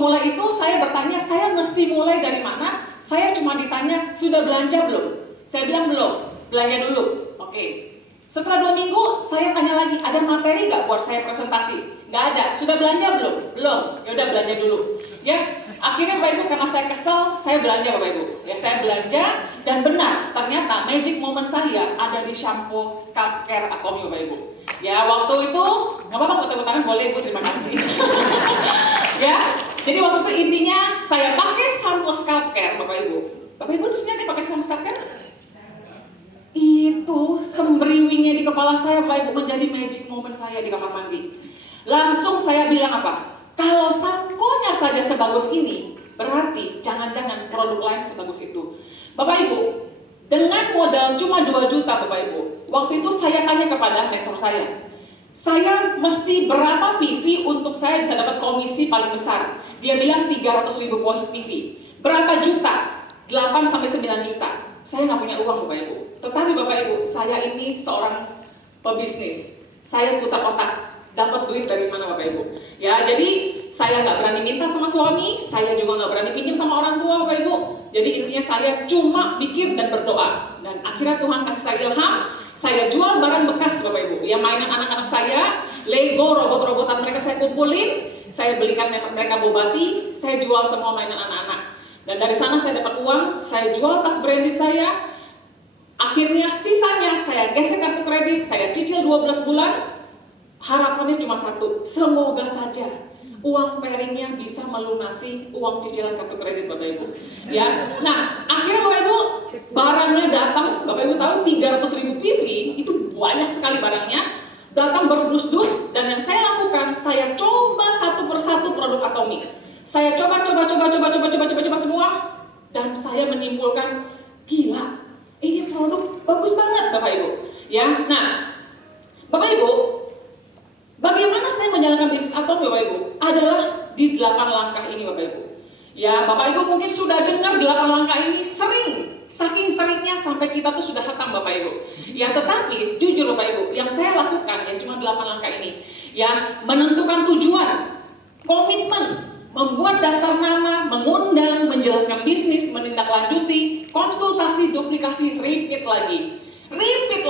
mulai itu saya bertanya, saya mesti mulai dari mana? Saya cuma ditanya, sudah belanja belum? Saya bilang belum, belanja dulu. Oke. Setelah 2 minggu, saya tanya lagi, ada materi nggak buat saya presentasi? Nggak ada. Sudah belanja belum? Belum. Ya udah belanja dulu. Ya, akhirnya Bapak Ibu karena saya kesel, saya belanja Bapak Ibu. Ya, saya belanja dan benar, ternyata magic moment saya ada di shampoo Scalp Care Atomy Bapak Ibu. Ya, waktu itu nggak apa-apa, tepuk tangan boleh Ibu, terima kasih. Ya, jadi waktu itu intinya saya pakai shampoo Scalp Care Bapak Ibu. Bapak Ibu di sini ada pakai shampoo Scalp Care? Itu sembriwingnya di kepala saya Bapak Ibu menjadi magic moment saya di kamar mandi. Langsung saya bilang apa? Kalau sampo-nya saja sebagus ini, berarti jangan-jangan produk lain sebagus itu. Bapak Ibu, dengan modal cuma 2 juta Bapak Ibu, waktu itu saya tanya kepada mentor saya mesti berapa PV untuk saya bisa dapat komisi paling besar? Dia bilang 300.000 PV. Berapa juta? 8-9 juta. Saya nggak punya uang Bapak Ibu. Tetapi Bapak Ibu, saya ini seorang pebisnis. Saya putar otak, dapat duit dari mana Bapak Ibu? Ya, jadi saya nggak berani minta sama suami, saya juga nggak berani pinjam sama orang tua Bapak Ibu. Jadi intinya saya cuma pikir dan berdoa. Dan akhirnya Tuhan kasih saya ilham, saya jual barang bekas Bapak Ibu. Ya, mainan anak-anak saya, Lego, robot-robotan mereka saya kumpulin, saya belikan mereka bobati, saya jual semua mainan anak-anak. Dan dari sana saya dapat uang, saya jual tas branded saya. Akhirnya sisanya saya gesek kartu kredit, saya cicil 12 bulan. Harapannya cuma satu, semoga saja uang pairingnya bisa melunasi uang cicilan kartu kredit Bapak Ibu. Ya, nah akhirnya Bapak Ibu barangnya datang, Bapak Ibu tahu 300.000 PV itu banyak sekali barangnya. Datang berdus-dus dan yang saya lakukan, saya coba satu persatu produk Atomy. Saya coba semua dan saya menyimpulkan gila, ini produk bagus banget Bapak Ibu. Ya, nah Bapak Ibu, bagaimana saya menjalankan bisnis Atomy Bapak Ibu? Adalah di 8 langkah ini Bapak Ibu. Ya, Bapak Ibu mungkin sudah dengar 8 langkah ini sering, saking seringnya sampai kita tuh sudah hatam Bapak Ibu. Ya, tetapi jujur Bapak Ibu, yang saya lakukan ya cuma 8 langkah ini. Ya, menentukan tujuan, komitmen, membuat daftar nama, mengundang, menjelaskan bisnis, menindaklanjuti, konsultasi, duplikasi, repeat lagi. Repeat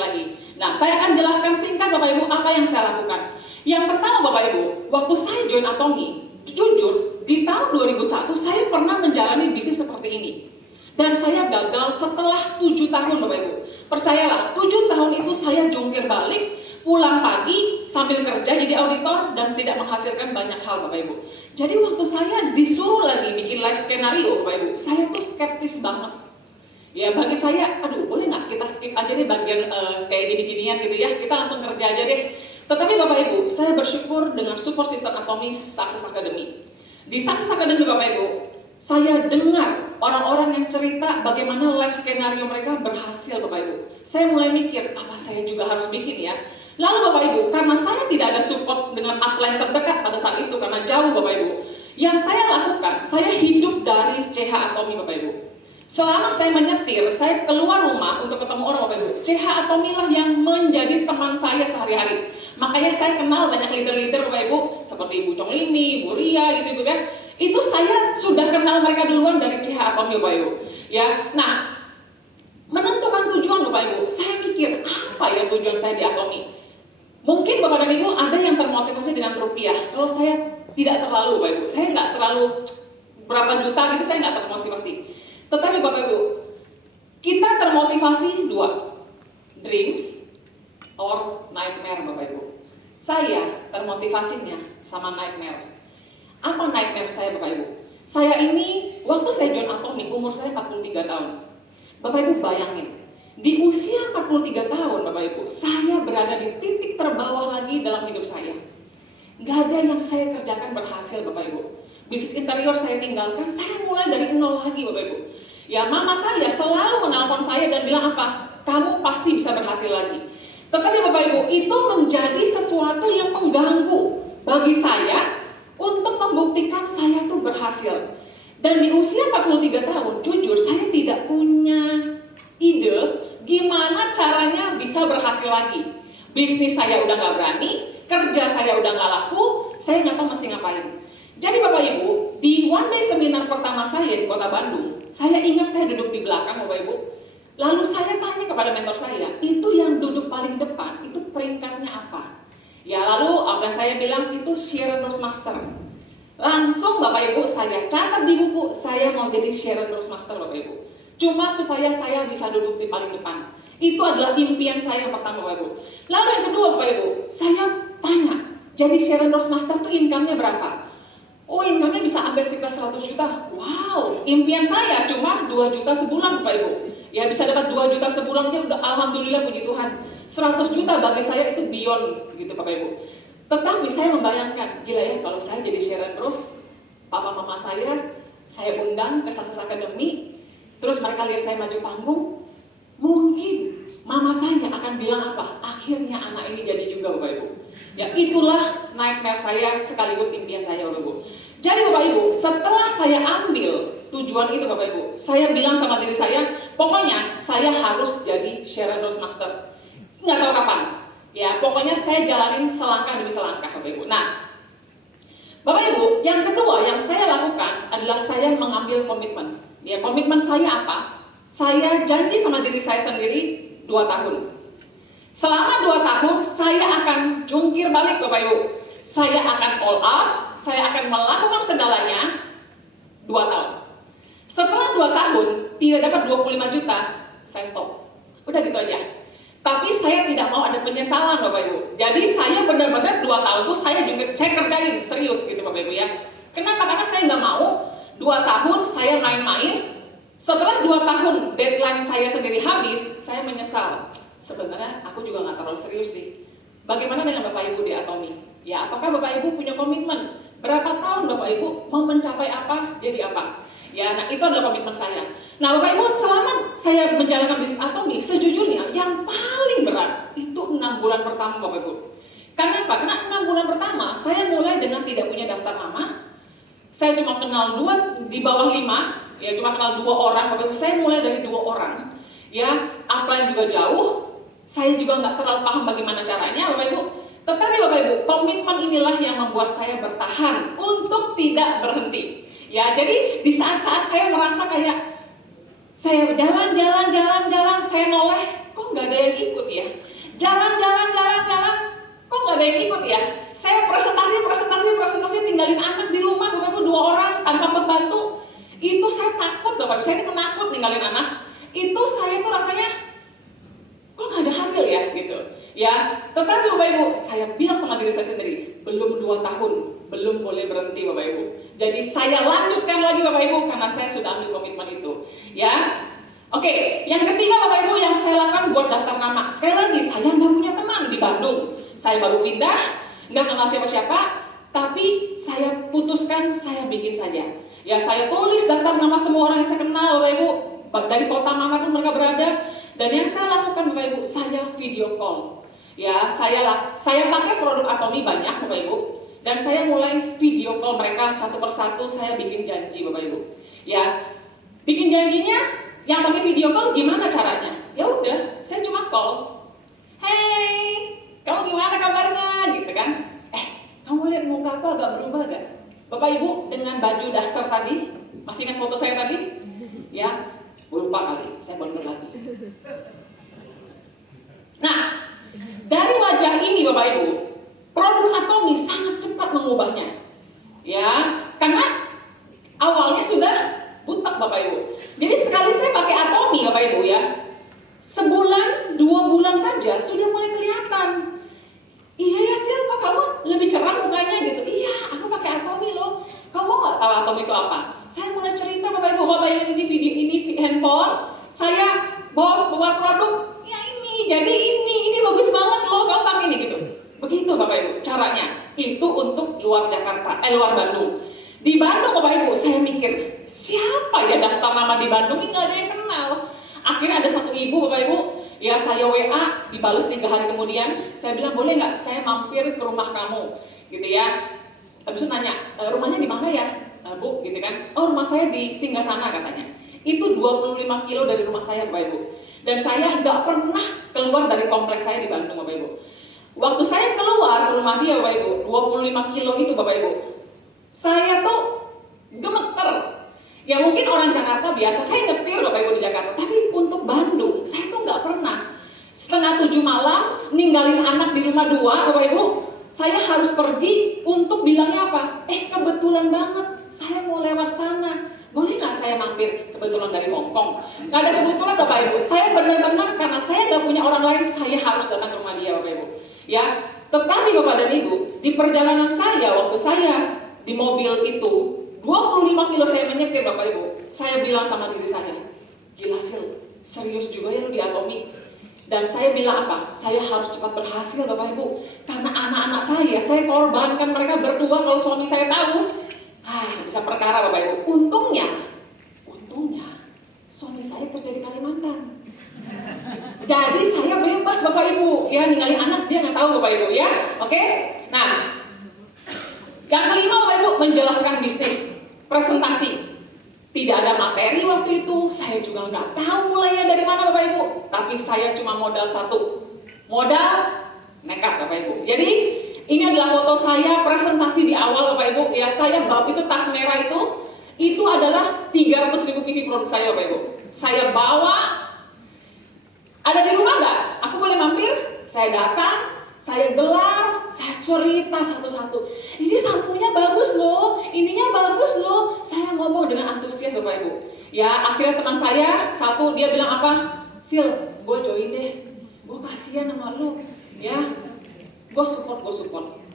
lagi. Nah, saya akan jelaskan singkat Bapak Ibu apa yang saya lakukan. Yang pertama Bapak Ibu, waktu saya join Atomy, jujur di tahun 2001 saya pernah menjalani bisnis seperti ini. Dan saya gagal setelah 7 tahun Bapak Ibu. Percayalah, 7 tahun itu saya jungkir balik, pulang pagi sambil kerja jadi auditor dan tidak menghasilkan banyak hal Bapak Ibu. Jadi waktu saya disuruh lagi bikin live skenario Bapak Ibu, saya tuh skeptis banget. Ya bagi saya, aduh boleh nggak kita skip aja deh bagian kayak gini-ginian gitu ya, kita langsung kerja aja deh. Tetapi Bapak Ibu, saya bersyukur dengan support system Atomy Success Academy. Di Success Academy Bapak Ibu, saya dengar orang-orang yang cerita bagaimana live skenario mereka berhasil Bapak Ibu. Saya mulai mikir, apa saya juga harus bikin ya? Lalu Bapak Ibu, karena saya tidak ada support dengan upline terdekat pada saat itu, karena jauh Bapak Ibu, yang saya lakukan, saya hidup dari CH Atomy Bapak Ibu. Selama saya menyetir, saya keluar rumah untuk ketemu orang Bapak Ibu. CH Atomy lah yang menjadi teman saya sehari-hari. Makanya saya kenal banyak leader-leader Bapak Ibu, seperti Ibu Chong Lini, Ibu Ria gitu ya. Itu saya sudah kenal mereka duluan dari CH Atomy Bapak Ibu. Ya, nah menentukan tujuan Bapak Ibu, saya mikir apa ya tujuan saya di Atomy? Mungkin Bapak dan Ibu ada yang termotivasi dengan rupiah. Kalau saya tidak terlalu Bapak Ibu, saya nggak terlalu berapa juta gitu, saya nggak termotivasi. Tetapi Bapak Ibu, kita termotivasi 2, dreams or nightmare Bapak Ibu. Saya termotivasinya sama nightmare. Apa nightmare saya Bapak Ibu? Saya ini, waktu saya join Atomy, umur saya 43 tahun. Bapak Ibu bayangin, di usia 43 tahun Bapak Ibu, saya berada di titik terbawah lagi dalam hidup saya. Gak ada yang saya kerjakan berhasil Bapak Ibu. Bisnis interior saya tinggalkan, saya mulai dari nol lagi Bapak Ibu. Ya mama saya selalu menelpon saya dan bilang apa? Kamu pasti bisa berhasil lagi. Tetapi Bapak Ibu, itu menjadi sesuatu yang mengganggu bagi saya untuk membuktikan saya tuh berhasil. Dan di usia 43 tahun, jujur saya tidak punya ide gimana caranya bisa berhasil lagi. Bisnis saya udah gak berani, kerja saya udah gak laku, saya nggak tahu mesti ngapain. Jadi Bapak Ibu, di one day seminar pertama saya di Kota Bandung, saya ingat saya duduk di belakang Bapak Ibu. Lalu saya tanya kepada mentor saya, itu yang duduk paling depan, itu peringkatnya apa? Ya lalu apa yang saya bilang itu Sharon Rose Master. Langsung Bapak Ibu saya catat di buku, saya mau jadi Sharon Rose Master Bapak Ibu. Cuma supaya saya bisa duduk di paling depan. Itu adalah impian saya yang pertama Bapak Ibu. Lalu yang kedua Bapak Ibu, saya tanya, jadi Sharon Rose Master itu income-nya berapa? Oh income-nya bisa sampai sekitar 100 juta. Wow, impian saya cuma 2 juta sebulan Bapak Ibu. Ya bisa dapat 2 juta sebulan aja udah alhamdulillah puji Tuhan. 100 juta bagi saya itu beyond gitu Bapak Ibu. Tetapi saya membayangkan, gila ya kalau saya jadi Sharon Rose, papa mama saya undang ke Success Academy, terus mereka lihat saya maju panggung, mungkin mama saya akan bilang apa? Akhirnya anak ini jadi juga Bapak Ibu. Ya itulah nightmare saya sekaligus impian saya Bapak Ibu. Jadi Bapak Ibu, setelah saya ambil tujuan itu Bapak Ibu, saya bilang sama diri saya, pokoknya saya harus jadi Sharon Rose Master. Nggak tahu kapan. Ya, pokoknya saya jalanin selangkah demi selangkah Bapak Ibu. Nah, Bapak Ibu, yang kedua yang saya lakukan adalah saya mengambil komitmen. Ya, komitmen saya apa? Saya janji sama diri saya sendiri 2 tahun. Selama 2 tahun saya akan jungkir balik Bapak Ibu. Saya akan all out, saya akan melakukan segalanya 2 tahun. Setelah 2 tahun tidak dapat 25 juta, saya stop. Udah gitu aja. Tapi saya tidak mau ada penyesalan Bapak Ibu. Jadi saya benar-benar 2 tahun tuh saya kerjain serius gitu Bapak Ibu ya. Kenapa? Karena saya nggak mau 2 tahun saya main-main. Setelah 2 tahun deadline saya sendiri habis, saya menyesal. Sebenarnya aku juga nggak terlalu serius sih. Bagaimana dengan Bapak Ibu di Atomi? Ya, apakah Bapak Ibu punya komitmen? Berapa tahun Bapak Ibu mau mencapai apa, jadi apa? Ya, nah itu adalah komitmen saya. Nah Bapak Ibu, selama saya menjalankan bisnis Atomi, sejujurnya yang paling berat itu 6 bulan pertama Bapak Ibu. Karena apa? Karena 6 bulan pertama saya mulai dengan tidak punya daftar nama. Saya cuma kenal 2 di bawah 5, ya cuma kenal 2 orang Bapak Ibu. Saya mulai dari 2 orang. Ya, upline juga jauh. Saya juga nggak terlalu paham bagaimana caranya Bapak Ibu. Tetapi Bapak Ibu, komitmen inilah yang membuat saya bertahan untuk tidak berhenti. Ya, jadi di saat-saat saya merasa kayak saya jalan, saya noleh, kok nggak ada yang ikut ya? Jalan, kok nggak ada yang ikut ya? Saya presentasi, tinggalin anak di rumah, Bapak Ibu 2 orang tanpa pembantu. Itu saya takut Bapak Ibu, saya ini penakut ninggalin anak. Itu saya tuh rasanya, kok nggak ada hasil ya gitu. Ya, tetapi Bapak Ibu, saya bilang sama diri saya sendiri, belum 2 tahun, belum boleh berhenti Bapak Ibu. Jadi saya lanjutkan lagi Bapak Ibu karena saya sudah ambil komitmen itu. Ya, oke. Yang ketiga Bapak Ibu yang saya lakukan buat daftar nama. Sekali lagi, saya nggak punya teman di Bandung. Saya baru pindah, nggak kenal siapa-siapa, tapi saya putuskan saya bikin saja. Ya, saya tulis daftar nama semua orang yang saya kenal Bapak Ibu, dari kota manapun mereka berada. Dan yang saya lakukan Bapak Ibu, saya video call. Ya, saya pakai produk Atomi banyak Bapak Ibu, dan saya mulai video call mereka satu persatu. Saya bikin janji Bapak Ibu. Ya, bikin janjinya yang pakai video call gimana caranya? Ya udah, saya cuma call. Hey, kamu gimana kabarnya? Gitu kan? Kamu lihat muka aku agak berubah gak? Bapak Ibu dengan baju daster tadi, masih ingat foto saya tadi? Ya, lupa kali, saya mundur lagi. Nah, dari wajah ini Bapak Ibu, produk Atomi sangat cepat mengubahnya. Ya, karena awalnya sudah butek Bapak Ibu. Jadi sekali saya pakai Atomi Bapak Ibu ya, sebulan, 2 bulan saja sudah mulai kelihatan. Iya ya Sil, kok kamu lebih cerah mukanya gitu. Iya, aku pakai Atomi loh. Kamu nggak tahu Atomi itu apa? Saya mulai cerita Bapak Ibu, ini video, ini handphone, saya bawa produk. Ya ini, jadi ini bagus banget loh, kamu pakai ini gitu. Begitu Bapak Ibu caranya. Itu untuk luar Jakarta, luar Bandung. Di Bandung Bapak Ibu, saya mikir siapa ya daftar nama di Bandung ini nggak ada yang kenal. Akhirnya ada satu ibu Bapak Ibu, ya saya WA, dibalas 3 hari kemudian. Saya bilang boleh nggak saya mampir ke rumah kamu, gitu ya. Habis itu nanya rumahnya di mana ya Bu, gitu kan. Oh rumah saya di Singgasana katanya. Itu 25 kilo dari rumah saya Bapak Ibu. Dan saya nggak pernah keluar dari kompleks saya di Bandung Bapak Ibu. Waktu saya keluar ke rumah dia Bapak Ibu, 25 kilo itu Bapak Ibu, saya tuh gemeter. Ya mungkin orang Jakarta biasa, saya nyetir Bapak Ibu di Jakarta, tapi untuk Bandung, saya tuh nggak pernah. Setengah 7 malam, ninggalin anak di rumah 2 Bapak Ibu, saya harus pergi untuk bilangnya apa? Kebetulan banget, saya mau lewat sana. Boleh nggak saya mampir? Kebetulan dari Hongkong. Nggak ada kebetulan Bapak Ibu, saya benar-benar karena saya nggak punya orang lain, saya harus datang ke rumah dia Bapak Ibu. Ya, tetapi Bapak dan Ibu, di perjalanan saya, waktu saya di mobil itu, 25 kilo saya menyetir Bapak Ibu, saya bilang sama diri saya, gila Sil, serius juga ya lu di Atomi. Dan saya bilang apa? Saya harus cepat berhasil Bapak Ibu, karena anak-anak saya korbankan mereka berdua kalau suami saya tahu. Bisa perkara Bapak Ibu. Untungnya suami saya kerja di Kalimantan. Jadi saya bebas Bapak Ibu, ya ninggalin anak dia nggak tahu Bapak Ibu ya. Oke? Nah, yang kelima Bapak Ibu, menjelaskan bisnis, presentasi. Tidak ada materi waktu itu, saya juga nggak tahu mulainya dari mana Bapak Ibu. Tapi saya cuma modal satu, modal nekat Bapak Ibu. Jadi ini adalah foto saya presentasi di awal Bapak Ibu. Ya saya bawa itu tas merah itu adalah 300.000 PV produk saya Bapak Ibu. Saya bawa, ada di rumah nggak? Aku boleh mampir? Saya datang, saya gelar, saya cerita satu-satu. Ini sampunya bagus loh, ininya bagus loh. Saya ngomong dengan antusias Bapak Ibu. Ya akhirnya teman saya satu dia bilang apa? Sil, gue join deh. Gue kasihan sama lu. Ya, gue support.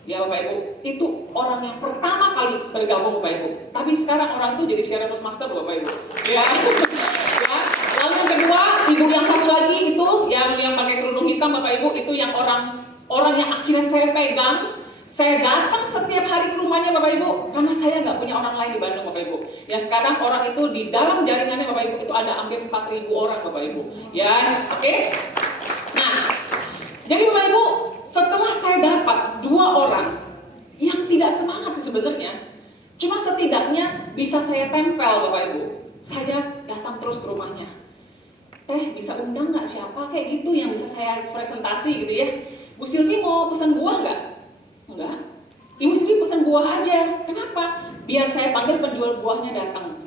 Ya Bapak Ibu, itu orang yang pertama kali bergabung Bapak Ibu. Tapi sekarang orang itu jadi share master Bapak Ibu. Ya. Ya. Lalu yang kedua, ibu yang satu lagi itu yang pakai kerudung hitam Bapak Ibu, itu yang orang yang akhirnya saya pegang. Saya datang setiap hari ke rumahnya Bapak Ibu, karena saya nggak punya orang lain di Bandung Bapak Ibu. Ya sekarang orang itu di dalam jaringannya Bapak Ibu itu ada hampir 4.000 orang Bapak Ibu. Ya, oke. Nah, jadi Bapak Ibu, setelah saya dapat 2 orang yang tidak semangat sih sebenarnya, cuma setidaknya bisa saya tempel Bapak Ibu. Saya datang terus ke rumahnya. Teh bisa undang nggak siapa kayak gitu yang bisa saya presentasi gitu ya. Bu Silvi mau pesan buah nggak? Enggak. Ibu Silvi pesan buah aja. Kenapa? Biar saya panggil penjual buahnya datang.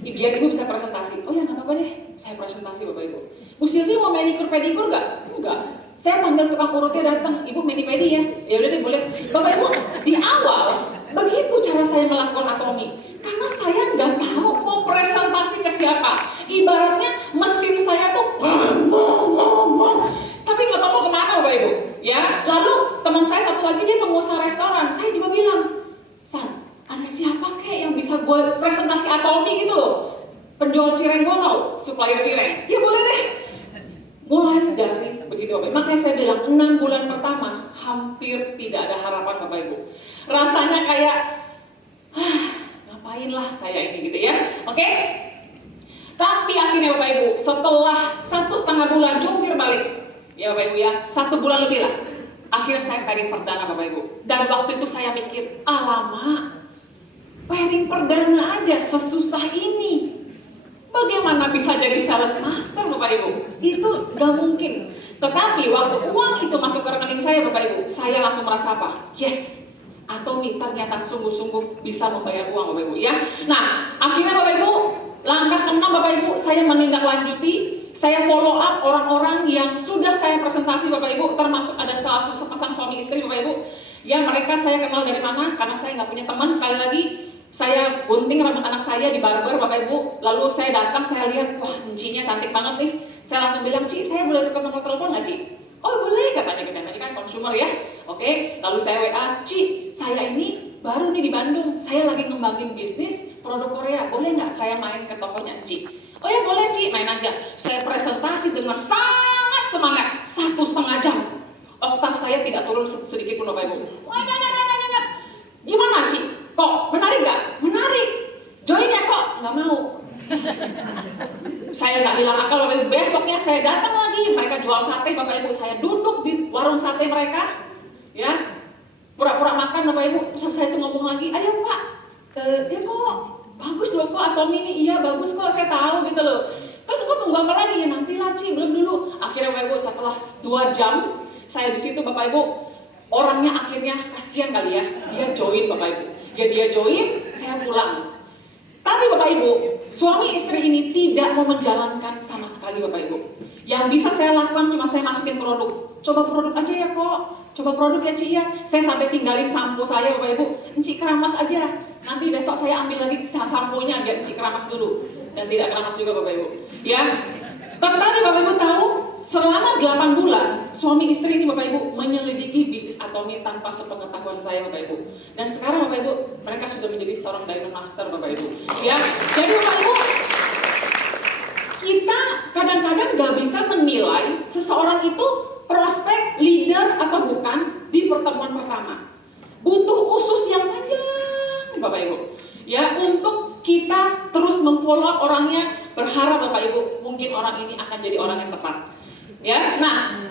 Biar ibu bisa presentasi. Oh ya nggak apa-apa deh, saya presentasi Bapak Ibu. Bu Silvi mau manicure pedicure nggak? Enggak. Saya panggil tukang urutnya datang. Ibu mani-pedi ya? Ya udah deh boleh. Bapak Ibu di awal begitu cara saya melakukan Atomi. Karena saya nggak tahu mau presentasi ke siapa. Ibaratnya mesin saya tuh tapi nggak tahu mau kemana Bapak Ibu. Ya, lalu teman saya satu lagi dia pengusaha restoran. Saya juga bilang, San, ada siapa kek yang bisa gue presentasi Atomi gitu loh? Penjual cireng gue mau, supplier cireng. Ya boleh deh. Mulai dari begitu Bapak Ibu. Makanya saya bilang 6 bulan pertama hampir tidak ada harapan Bapak Ibu. Rasanya kayak ngapain lah saya ini gitu ya. Oke? Tapi akhirnya Bapak Ibu setelah 1,5 bulan jungkir balik, ya Bapak Ibu ya, 1 bulan lebih lah. Akhirnya saya pairing perdana Bapak Ibu. Dan waktu itu saya mikir, alamak, pairing perdana aja sesusah ini. Bagaimana bisa jadi sales master Bapak Ibu? Itu gak mungkin. Tetapi waktu uang itu masuk ke rekening saya Bapak Ibu, saya langsung merasa apa? Yes, Atomi ternyata sungguh-sungguh bisa membayar uang Bapak Ibu ya. Nah, akhirnya Bapak Ibu, langkah ke-6 Bapak Ibu, saya menindaklanjuti, saya follow up orang-orang yang sudah saya presentasi Bapak Ibu, termasuk ada salah sepasang suami istri Bapak Ibu. Ya mereka saya kenal dari mana? Karena saya nggak punya teman. Sekali lagi, saya gunting rambut anak saya di barber Bapak Ibu. Lalu saya datang, saya lihat, wah Cinya cantik banget nih. Saya langsung bilang, Ci, saya boleh tukar nomor telepon nggak Ci? Oh boleh katanya, katanya kan consumer ya. Oke, lalu saya WA, Ci, saya ini baru nih di Bandung, saya lagi ngembangin bisnis produk Korea, boleh nggak saya main ke tokonya Ci? Oh ya boleh Ci, main aja. Saya presentasi dengan sangat semangat, 1,5 jam. Oktav saya tidak turun sedikit pun Bapak Ibu. Gimana Ci? Kok menarik nggak? Menarik. Join ya kok? Nggak mau. Saya nggak hilang akal Bapak Ibu. Besoknya saya datang lagi, mereka jual sate Bapak Ibu. Saya duduk di warung sate mereka, ya pura-pura makan Bapak Ibu. Terus saya tuh ngomong lagi, ayo Pak, ya kok bagus loh kok Atomi ini, iya bagus kok saya tahu gitu loh. Terus kok tunggu apa lagi ya nanti lah Ci, belum dulu. Akhirnya Bapak Ibu setelah 2 jam Saya di situ Bapak Ibu, orangnya akhirnya kasihan kali ya, dia join Bapak Ibu. Ya dia join, saya pulang. Tapi Bapak Ibu, suami istri ini tidak mau menjalankan sama sekali Bapak Ibu. Yang bisa saya lakukan cuma saya masukin produk. Coba produk aja ya kok, coba produk ya Ci ya. Saya sampai tinggalin sampo saya Bapak Ibu, Enci keramas aja. Nanti besok saya ambil lagi samponya biar Enci keramas dulu. Dan tidak keramas juga Bapak Ibu. Ya, tetapi Bapak Ibu tahu, selama 8 bulan, suami istri ini Bapak Ibu menyelidiki bisnis Atomi tanpa sepengetahuan saya Bapak Ibu. Dan sekarang Bapak Ibu, mereka sudah menjadi seorang diamond master Bapak Ibu. Ya, jadi Bapak Ibu, kita kadang-kadang gak bisa menilai seseorang itu prospek, leader atau bukan di pertemuan pertama. Butuh usus yang panjang Bapak Ibu. Ya, untuk kita terus memfollow orangnya, berharap Bapak Ibu mungkin orang ini akan jadi orang yang tepat. Ya, nah,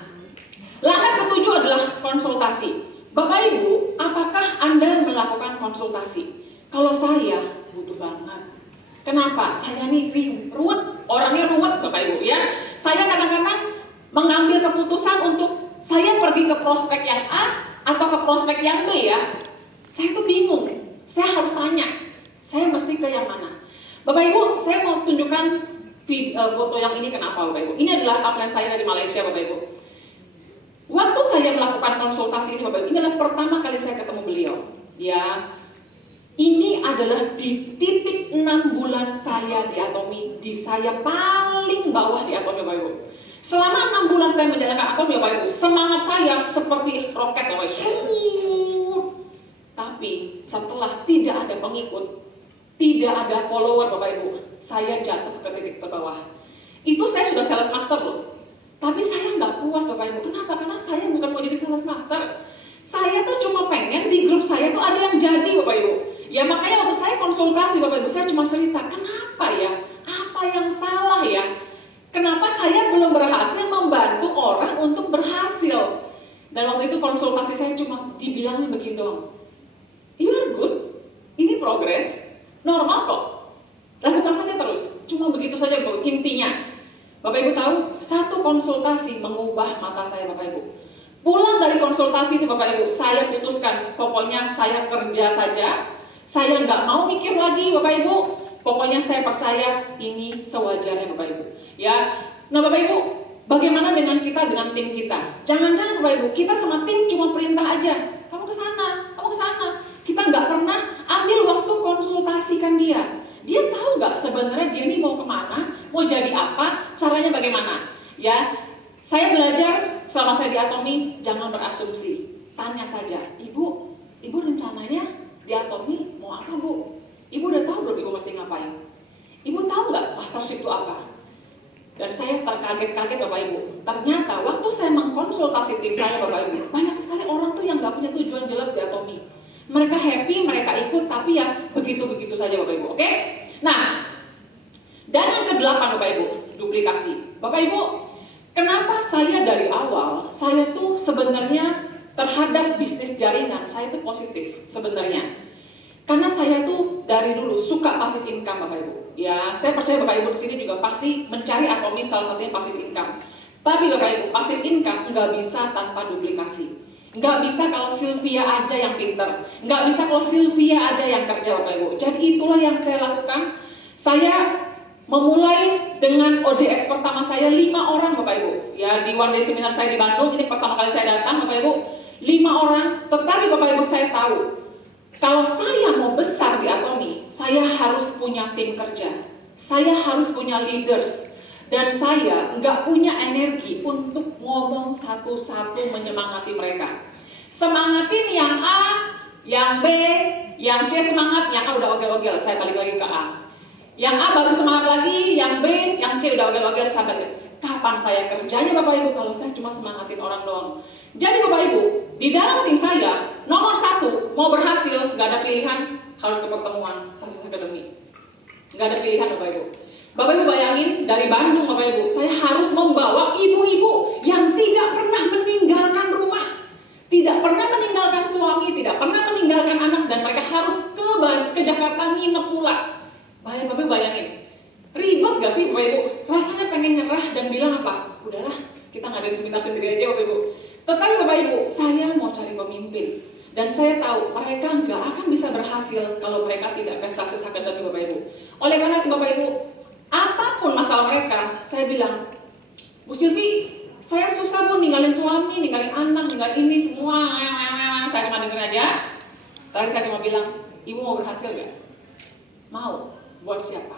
langkah ketujuh adalah konsultasi. Bapak Ibu, apakah Anda melakukan konsultasi? Kalau saya butuh banget. Kenapa? Saya nih ruwet, orangnya ruwet Bapak Ibu ya. Saya kadang-kadang mengambil keputusan untuk saya pergi ke prospek yang A atau ke prospek yang B ya. Saya tuh bingung. Saya harus tanya. Saya mesti ke yang mana? Bapak Ibu, saya mau tunjukkan foto yang ini kenapa Bapak Ibu. Ini adalah upline saya dari Malaysia Bapak Ibu. Waktu saya melakukan konsultasi ini Bapak Ibu, ini adalah pertama kali saya ketemu beliau. Ya, ini adalah di titik 6 bulan saya di Atomi, di saya paling bawah di Atomi Bapak Ibu. Selama 6 bulan saya menjalankan Atomi Bapak Ibu, semangat saya seperti roket Bapak Ibu. Tapi setelah tidak ada pengikut, tidak ada follower Bapak Ibu, saya jatuh ke titik terbawah. Itu saya sudah sales master loh. Tapi saya nggak puas Bapak Ibu. Kenapa? Karena saya bukan mau jadi sales master. Saya tuh cuma pengen di grup saya tuh ada yang jadi Bapak Ibu. Ya makanya waktu saya konsultasi Bapak Ibu, saya cuma cerita, kenapa ya? Apa yang salah ya? Kenapa saya belum berhasil membantu orang untuk berhasil? Dan waktu itu konsultasi saya cuma dibilangnya begini doang. You are good, ini progress, normal kok. Lakukan saja terus, cuma begitu saja Bapak Ibu. Intinya, Bapak Ibu tahu, satu konsultasi mengubah mata saya Bapak Ibu. Pulang dari konsultasi itu Bapak Ibu, saya putuskan, pokoknya saya kerja saja. Saya nggak mau mikir lagi Bapak Ibu. Pokoknya saya percaya ini sewajarnya Bapak Ibu. Ya, nah Bapak Ibu, bagaimana dengan kita, dengan tim kita? Jangan-jangan Bapak Ibu, kita sama tim cuma perintah aja. Kamu ke sana, kamu ke sana. Kita nggak pernah ambil waktu konsultasikan dia. Dia tahu nggak sebenarnya dia ini mau kemana, mau jadi apa, caranya bagaimana? Ya, saya belajar selama saya di Atomi, jangan berasumsi. Tanya saja, ibu rencananya di Atomi mau apa Bu? Ibu udah tahu belum ibu mesti ngapain? Ibu tahu nggak mastership itu apa? Dan saya terkaget-kaget Bapak Ibu. Ternyata waktu saya mengkonsultasi tim saya Bapak Ibu, banyak sekali orang tuh yang nggak punya tujuan jelas di Atomi. Mereka happy, mereka ikut, tapi ya begitu-begitu saja Bapak Ibu, oke? Nah, dan yang ke-8 Bapak Ibu, duplikasi. Bapak Ibu, kenapa saya dari awal, saya tuh sebenarnya terhadap bisnis jaringan, saya tuh positif sebenarnya. Karena saya tuh dari dulu suka passive income Bapak Ibu. Ya, saya percaya Bapak Ibu di sini juga pasti mencari Atomi salah satunya passive income. Tapi Bapak Ibu, passive income nggak bisa tanpa duplikasi. Nggak bisa kalau Sylvia aja yang pinter, nggak bisa kalau Sylvia aja yang kerja Bapak Ibu. Jadi itulah yang saya lakukan. Saya memulai dengan ODS pertama saya 5 orang Bapak Ibu. Ya di one day seminar saya di Bandung, ini pertama kali saya datang Bapak Ibu. 5 orang, tetapi Bapak Ibu saya tahu, kalau saya mau besar di Atomi, saya harus punya tim kerja. Saya harus punya leaders. Dan saya nggak punya energi untuk ngomong satu-satu menyemangati mereka. Semangatin yang A, yang B, yang C semangat, yang A udah ogel-ogel, saya balik lagi ke A. Yang A baru semangat lagi, yang B, yang C udah ogel-ogel, saya balik. Kapan saya kerjanya Bapak Ibu kalau saya cuma semangatin orang doang? Jadi Bapak Ibu, di dalam tim saya, nomor 1, mau berhasil, nggak ada pilihan, harus ke pertemuan Sukses Academy. Nggak ada pilihan Bapak Ibu. Bapak Ibu bayangin, dari Bandung Bapak Ibu, saya harus membawa ibu-ibu yang tidak pernah meninggalkan rumah, tidak pernah meninggalkan suami, tidak pernah meninggalkan anak, dan mereka harus ke Jakarta nginep pula. Bapak Ibu bayangin, ribet gak sih Bapak Ibu? Rasanya pengen nyerah dan bilang apa? Udahlah, kita ngadain seminar sendiri aja Bapak Ibu. Tetapi Bapak Ibu, saya mau cari pemimpin. Dan saya tahu mereka nggak akan bisa berhasil kalau mereka tidak ke sukses akademi Bapak Ibu. Oleh karena itu Bapak Ibu, apapun masalah mereka, saya bilang, Bu Silvi, saya susah Bu ninggalin suami, ninggalin anak, ninggalin ini semua. Saya cuma denger aja. Terakhir saya cuma bilang, Ibu mau berhasil gak? Mau. Buat siapa?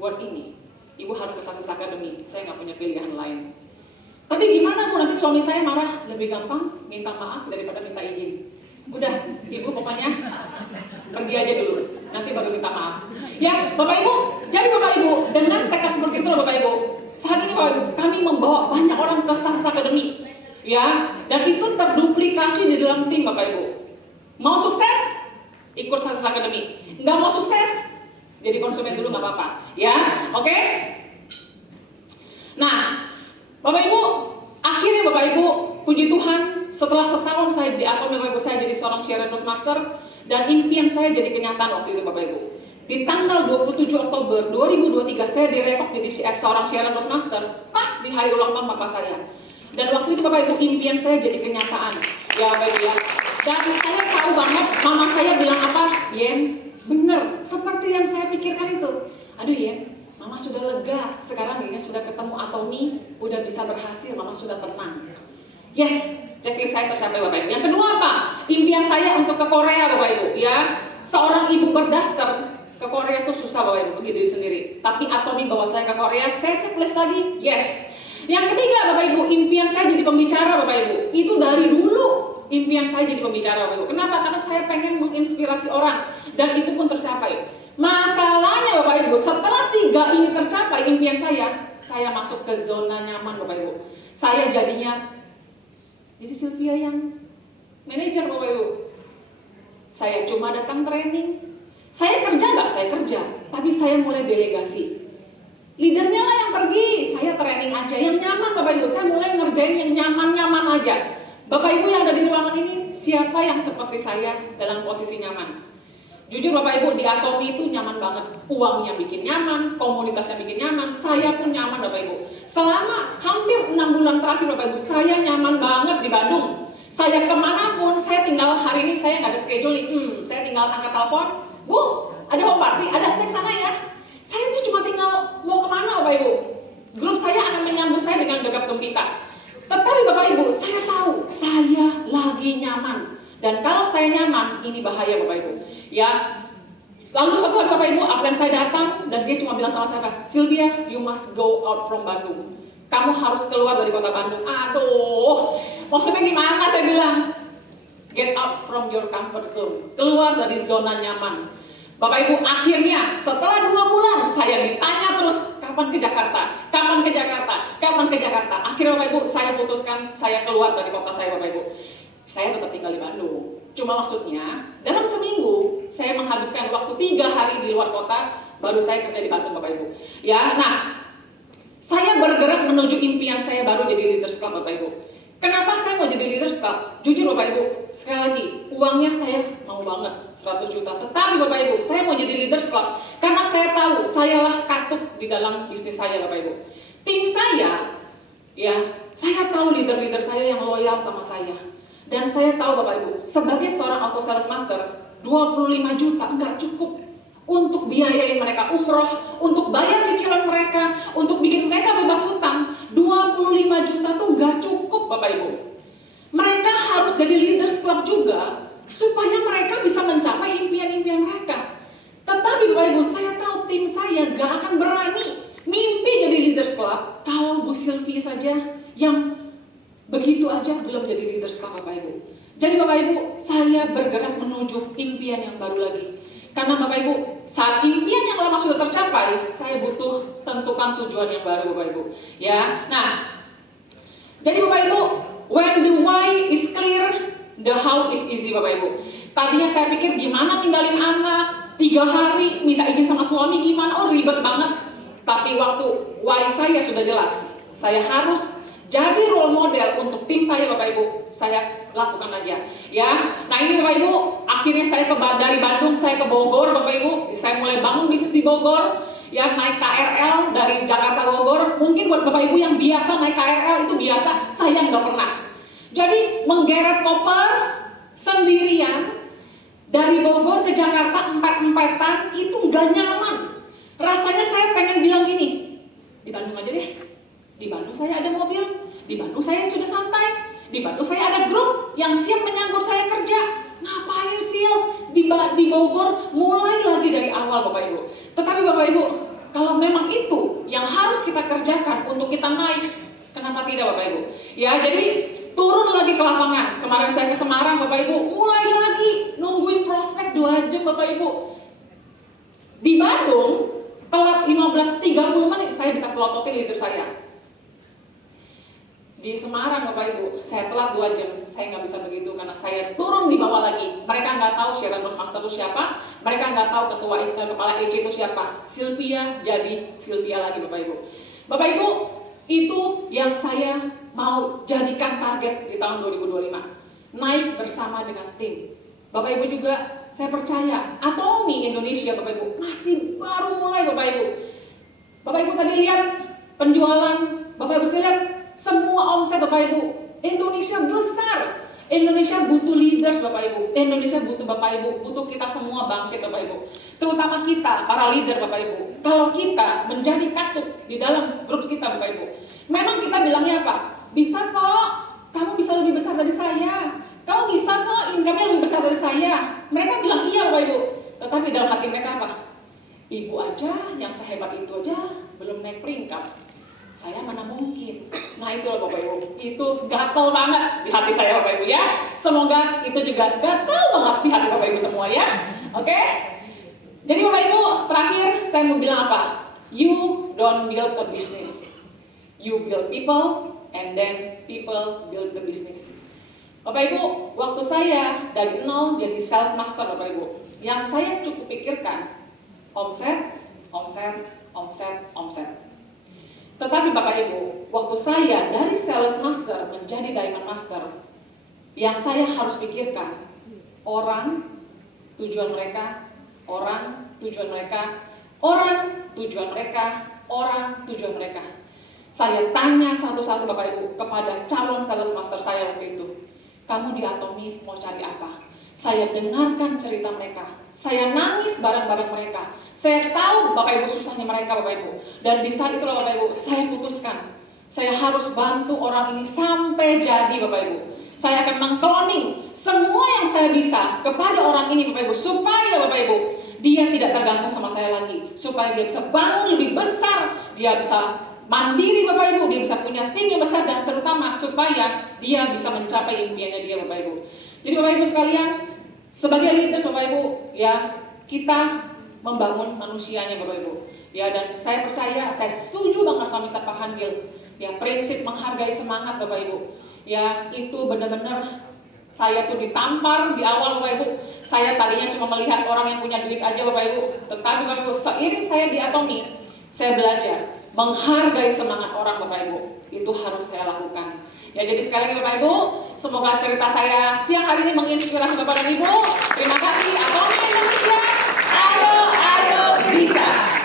Buat ini. Ibu harus ke sukses akademi, saya nggak punya pilihan lain. Tapi gimana Bu, nanti suami saya marah? Lebih gampang minta maaf daripada minta izin. Udah, Ibu pokoknya pergi aja dulu, nanti baru minta maaf. Ya, Bapak Ibu, jadi Bapak Ibu, dengan tekad seperti itu Bapak Ibu, saat ini Bapak Ibu, kami membawa banyak orang ke sukses akademi. Ya, dan itu terduplikasi di dalam tim Bapak Ibu. Mau sukses? Ikut sukses akademi. Nggak mau sukses? Jadi konsumen dulu nggak apa-apa. Ya, oke? Nah, Bapak Ibu, akhirnya Bapak Ibu, puji Tuhan, setelah setahun saya di Atomi Bapak Ibu, saya jadi seorang Sharon Toastmaster dan impian saya jadi kenyataan waktu itu Bapak Ibu. Di tanggal 27 Oktober 2023 saya direkod jadi seorang Sharon Toastmaster pas di hari ulang tahun Bapak saya. Dan waktu itu Bapak Ibu, impian saya jadi kenyataan. Ya Bapak Ibu ya. Dan saya tahu banget mama saya bilang apa? Yen, bener, seperti yang saya pikirkan itu. Aduh Yen, mama sudah lega, sekarang Yen sudah ketemu Atomi, udah bisa berhasil, mama sudah tenang. Yes, checklist saya tercapai Bapak Ibu. Yang kedua apa? Impian saya untuk ke Korea Bapak Ibu. Ya, seorang ibu berdaster ke Korea itu susah Bapak Ibu, pergi diri sendiri. Tapi Atomi bawa saya ke Korea, saya checklist lagi. Yes. Yang ketiga Bapak Ibu, impian saya jadi pembicara Bapak Ibu. Itu dari dulu impian saya jadi pembicara Bapak Ibu. Kenapa? Karena saya pengen menginspirasi orang dan itu pun tercapai. Masalahnya Bapak Ibu, setelah 3 ini tercapai impian saya masuk ke zona nyaman Bapak Ibu. Saya jadinya jadi Sylvia yang manajer Bapak Ibu. Saya cuma datang training. Saya kerja nggak? Saya kerja. Tapi saya mulai delegasi. Leadernya lah yang pergi. Saya training aja yang nyaman Bapak Ibu. Saya mulai ngerjain yang nyaman-nyaman aja. Bapak Ibu yang ada di ruangan ini, siapa yang seperti saya dalam posisi nyaman? Jujur Bapak Ibu, di Atomi itu nyaman banget. Uangnya bikin nyaman, komunitasnya bikin nyaman, saya pun nyaman Bapak Ibu. Selama hampir 6 bulan terakhir Bapak Ibu, saya nyaman banget di Bandung. Saya kemanapun, saya tinggal hari ini saya nggak ada scheduling. Saya tinggal angkat telepon, Bu, ada home party, ada saya kesana ya. Saya itu cuma tinggal mau kemana Bapak Ibu. Grup saya akan menyambut saya dengan gegap gempita. Tetapi Bapak Ibu, saya tahu saya lagi nyaman. Dan kalau saya nyaman, ini bahaya Bapak Ibu. Ya, lalu suatu hari Bapak Ibu, upline saya datang dan dia cuma bilang sama saya, Sylvia, you must go out from Bandung. Kamu harus keluar dari kota Bandung. Aduh, maksudnya gimana? Saya bilang, get out from your comfort zone. Keluar dari zona nyaman. Bapak Ibu, akhirnya setelah 2 bulan saya ditanya terus, kapan ke Jakarta? Kapan ke Jakarta? Kapan ke Jakarta? Akhirnya Bapak Ibu, saya putuskan saya keluar dari kota saya Bapak Ibu. Saya tetap tinggal di Bandung. Cuma maksudnya, dalam seminggu saya menghabiskan waktu 3 hari di luar kota, baru saya kerja di Bandung Bapak Ibu. Ya, nah, saya bergerak menuju impian saya baru jadi Leaders Club Bapak Ibu. Kenapa saya mau jadi Leaders Club? Jujur Bapak Ibu, sekali lagi, uangnya saya mau banget, 100 juta. Tetapi Bapak Ibu, saya mau jadi Leaders Club karena saya tahu sayalah katup di dalam bisnis saya Bapak Ibu. Tim saya, ya, saya tahu leader-leader saya yang loyal sama saya. Dan saya tahu Bapak Ibu, sebagai seorang auto sales master, 25 juta enggak cukup untuk biayain mereka umroh, untuk bayar cicilan mereka, untuk bikin mereka bebas hutang. 25 juta tuh enggak cukup Bapak Ibu. Mereka harus jadi leaders club juga, supaya mereka bisa mencapai impian-impian mereka. Tetapi Bapak Ibu, saya tahu tim saya enggak akan berani mimpi jadi leaders club kalau Bu Sylvie saja yang begitu aja belum jadi leaders club Bapak Ibu. Jadi Bapak Ibu, saya bergerak menuju impian yang baru lagi. Karena Bapak Ibu, saat impian yang lama sudah tercapai, saya butuh tentukan tujuan yang baru Bapak Ibu. Ya, nah, jadi Bapak Ibu, when the why is clear, the how is easy Bapak Ibu. Tadinya saya pikir gimana tinggalin anak 3 hari, minta izin sama suami gimana, oh ribet banget. Tapi waktu why saya sudah jelas, saya harus jadi role model untuk tim saya Bapak Ibu, saya lakukan aja. Ya, nah ini Bapak Ibu, akhirnya saya dari Bandung saya ke Bogor Bapak Ibu, saya mulai bangun bisnis di Bogor. Ya, naik KRL dari Jakarta Bogor. Mungkin buat Bapak Ibu yang biasa naik KRL itu biasa, saya nggak pernah. Jadi menggeret koper sendirian dari Bogor ke Jakarta empet-empetan itu gak nyaman. Rasanya saya pengen bilang gini, di Bandung aja deh. Di Bandung saya ada mobil, di Bandung saya sudah santai, di Bandung saya ada grup yang siap menyambut saya kerja. Ngapain Sil di Bogor, mulai lagi dari awal Bapak Ibu. Tetapi Bapak Ibu, kalau memang itu yang harus kita kerjakan untuk kita naik, kenapa tidak Bapak Ibu? Ya, jadi turun lagi ke lapangan. Kemarin saya ke Semarang Bapak Ibu, mulai lagi nungguin prospek 2 jam Bapak Ibu. Di Bandung telat 15-30 menit saya bisa pelototin leader saya. Di Semarang Bapak Ibu, saya telat 2 jam, saya nggak bisa begitu karena saya turun di bawah lagi. Mereka nggak tahu Sharon Rosemaster itu siapa, mereka nggak tahu kepala EC itu siapa. Sylvia jadi Sylvia lagi Bapak Ibu. Bapak Ibu, itu yang saya mau jadikan target di tahun 2025. Naik bersama dengan tim. Bapak Ibu juga, saya percaya Atomi Indonesia Bapak Ibu masih baru mulai Bapak Ibu. Bapak Ibu tadi lihat penjualan, Bapak Ibu lihat semua omset Bapak Ibu. Indonesia besar. Indonesia butuh leaders Bapak Ibu. Indonesia butuh Bapak Ibu, butuh kita semua bangkit Bapak Ibu. Terutama kita, para leader Bapak Ibu. Kalau kita menjadi katup di dalam grup kita Bapak Ibu. Memang kita bilangnya apa? Bisa kok, kamu bisa lebih besar dari saya. Kamu bisa kok, income-nya lebih besar dari saya. Mereka bilang iya Bapak Ibu. Tetapi dalam hati mereka apa? Ibu aja yang sehebat itu aja belum naik peringkat. Saya mana mungkin. Nah itulah Bapak Ibu, itu gatel banget di hati saya Bapak Ibu ya. Semoga itu juga gatel banget di hati Bapak Ibu semua ya. Oke? Jadi Bapak Ibu, terakhir saya mau bilang apa? You don't build a business. You build people and then people build the business. Bapak Ibu, waktu saya dari nol jadi sales master Bapak Ibu, yang saya cukup pikirkan omset, omset, omset, omset. Tetapi Bapak Ibu, waktu saya dari sales master menjadi diamond master, yang saya harus pikirkan orang, tujuan mereka, orang, tujuan mereka, orang, tujuan mereka, orang, tujuan mereka. Saya tanya satu-satu Bapak Ibu kepada calon sales master saya waktu itu, kamu di Atomi mau cari apa? Saya dengarkan cerita mereka, saya nangis bareng-bareng mereka, saya tahu Bapak Ibu susahnya mereka Bapak Ibu. Dan di saat itulah Bapak Ibu, saya putuskan, saya harus bantu orang ini sampai jadi Bapak Ibu. Saya akan mengkloning semua yang saya bisa kepada orang ini Bapak Ibu, supaya Bapak Ibu, dia tidak tergantung sama saya lagi, supaya dia bisa bangun lebih besar, dia bisa mandiri Bapak Ibu, dia bisa punya tim yang besar, dan terutama supaya dia bisa mencapai impiannya dia Bapak Ibu. Jadi Bapak Ibu sekalian, sebagai leaders Bapak Ibu, ya kita membangun manusianya Bapak Ibu. Ya, dan saya percaya, saya setuju banget sama Mr. Parhanggil. Ya, prinsip menghargai semangat Bapak Ibu. Ya, itu benar-benar saya tuh ditampar di awal Bapak Ibu. Saya tadinya cuma melihat orang yang punya duit aja Bapak Ibu. Tetapi Bapak Ibu, seiring saya di Atomi, saya belajar menghargai semangat orang Bapak Ibu. Itu harus saya lakukan. Ya, jadi sekali lagi Bapak Ibu, semoga cerita saya siang hari ini menginspirasi Bapak dan Ibu. Terima kasih. Atomi Indonesia, ayo, ayo bisa.